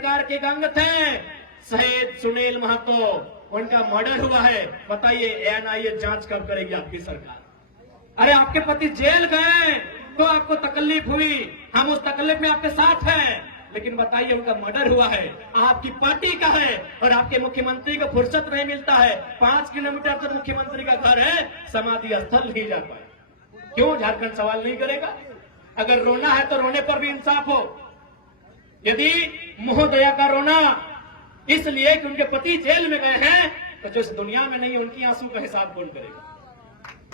सरकार के एक अंग थे शहीद सुनील महतो, उनका मर्डर हुआ है। बताइए एनआईए जांच कब करेगी आपकी सरकार? अरे आपके पति जेल गए तो आपको तकलीफ हुई, हम उस तकलीफ में आपके साथ हैं, लेकिन बताइए उनका मर्डर हुआ है, आपकी पार्टी का है और आपके मुख्यमंत्री को फुर्सत नहीं मिलता है। 5 किलोमीटर तक मुख्यमंत्री का घर है, समाधि स्थल नहीं जा पाए। क्यों झारखंड सवाल नहीं करेगा? अगर रोना है तो रोने पर भी इंसाफ हो। यदि महोदया का रोना इसलिए कि उनके पति जेल में गए हैं, तो जो इस दुनिया में नहीं है उनकी आंसू का हिसाब कौन करेगा?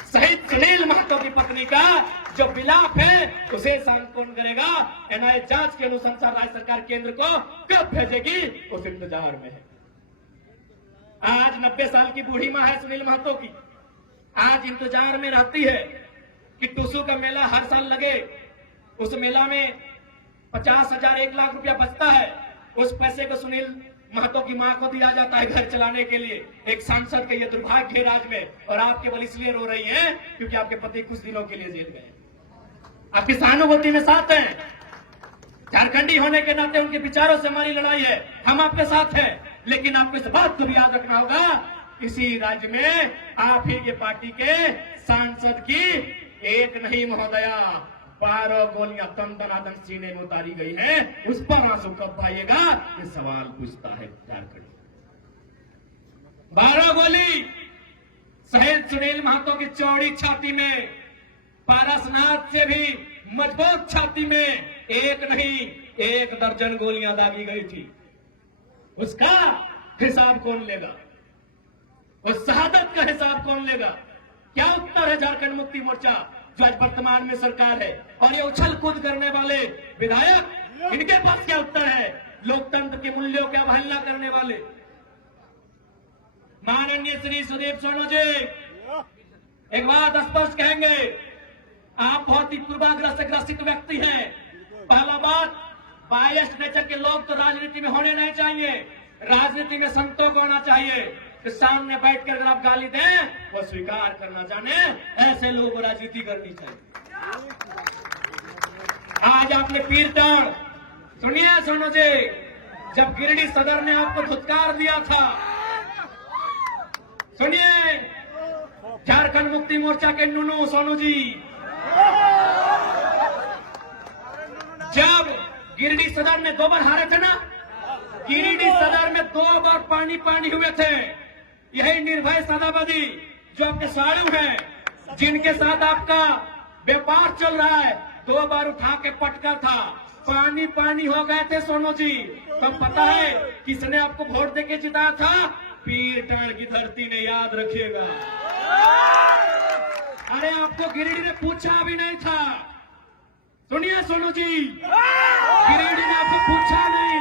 शहीद सुनील महतो की पत्नी का जो विलाप है उसे शांत कौन करेगा? एनआईए जांच के अनुसार राज्य सरकार केंद्र को कब भेजेगी उस इंतजार में है। आज 90 साल की बूढ़ी मां है सुनील महतो की, आज इंतजार में रहती है कि टूसू का मेला हर साल लगे, उस मेला में 50,000 1 लाख रुपया बचता है, उस पैसे को सुनील महतो की मां को दिया जाता है घर चलाने के लिए। एक सांसद के ये दुर्भाग्य राज्य में, और आप केवल इसलिए रो रही हैं क्योंकि आपके पति कुछ दिनों के लिए जेल गए। आपकी सहानुभूति में साथ हैं, झारखंडी होने के नाते उनके विचारों से हमारी लड़ाई है, हम आपके साथ हैं, लेकिन आपको इस बात को भी याद रखना होगा इसी राज्य में आप ही के पार्टी के सांसद की एक नहीं महोदया 12 गोलियां तन सीने में उतारी गई है। उस पर आंसू कब पाइएगा? ये सवाल पूछता है झारखंड। 12 गोली शहीद सुनील महतो की चौड़ी छाती में, पारसनाथ से भी मजबूत छाती में एक नहीं 1 दर्जन गोलियां दागी गई थी। उसका हिसाब कौन लेगा? उस शहादत का हिसाब कौन लेगा? क्या उत्तर है झारखंड मुक्ति मोर्चा जो आज वर्तमान में सरकार है, और ये उछल कूद करने वाले विधायक, इनके पास क्या उत्तर है? लोकतंत्र के मूल्यों की अवहेलना करने वाले माननीय श्री सुदीप सोनू जी एक बात स्पष्ट कहेंगे, आप बहुत ही पूर्वाग्रह से ग्रसित व्यक्ति हैं। पहला बात, बायस्ड नेचर के लोग तो राजनीति में होने नहीं चाहिए, राजनीति में संतों को होना चाहिए कि सामने बैठकर अगर आप गाली दें वो स्वीकार करना जाने, ऐसे लोगों को राजनीति करनी चाहिए। आज आपने पीर टांग, सुनिए सोनू जी, जब गिरिडीह सदर ने आपको धुतकार दिया था, सुनिए झारखंड मुक्ति मोर्चा के नुनू सोनू जी, जब गिरिडीह सदर में 2 बार हारे थे ना, गिरिडीह सदर में 2 बार पानी पानी हुए थे, यही निर्भय सदाबादी जो आपके साड़ू हैं, जिनके साथ आपका व्यापार चल रहा है, 2 बार उठा के पटका था, पानी पानी हो गए थे सोनू जी। तो पता है किसने आपको वोट देके जिताया था? पीर टांड़ की धरती ने, याद रखिएगा। अरे आपको गिरिडीह ने पूछा भी नहीं था, सुनिए सोनू जी, गिरिडीह ने आपको पूछा नहीं,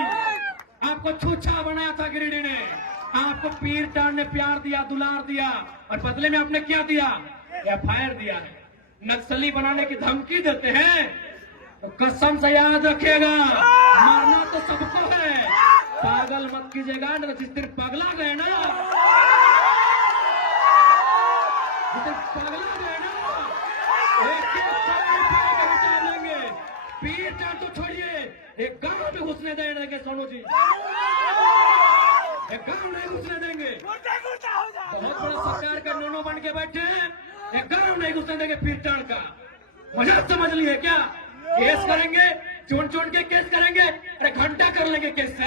आपको छूछा बनाया था गिरिडीह ने। आपको पीर टांड़ ने प्यार दिया, दुलार दिया, और बदले में आपने क्या दिया? एफआईआर दिया है। नक्सली बनाने की धमकी देते हैं तो कसम से याद रखिएगा, मारना तो सबको है, पागल मत कीजिएगा। जिस दिन पगला गए ना, जिस दिन पगला गए ना, बचा लेंगे। पीर टांड़ तो छोड़िए, एक गांव में घुसने देंगे सोनू जी, एक गांव नहीं घुसने देंगे। बहुत बड़ा सरकार का नोनो बन के बैठे हैं, एक गांव नहीं घुसने देंगे पीर टांड़ का। मजाक समझ लिए क्या? केस करेंगे, चुन चुन के केस करेंगे, अरे घंटा कर लेंगे केस से।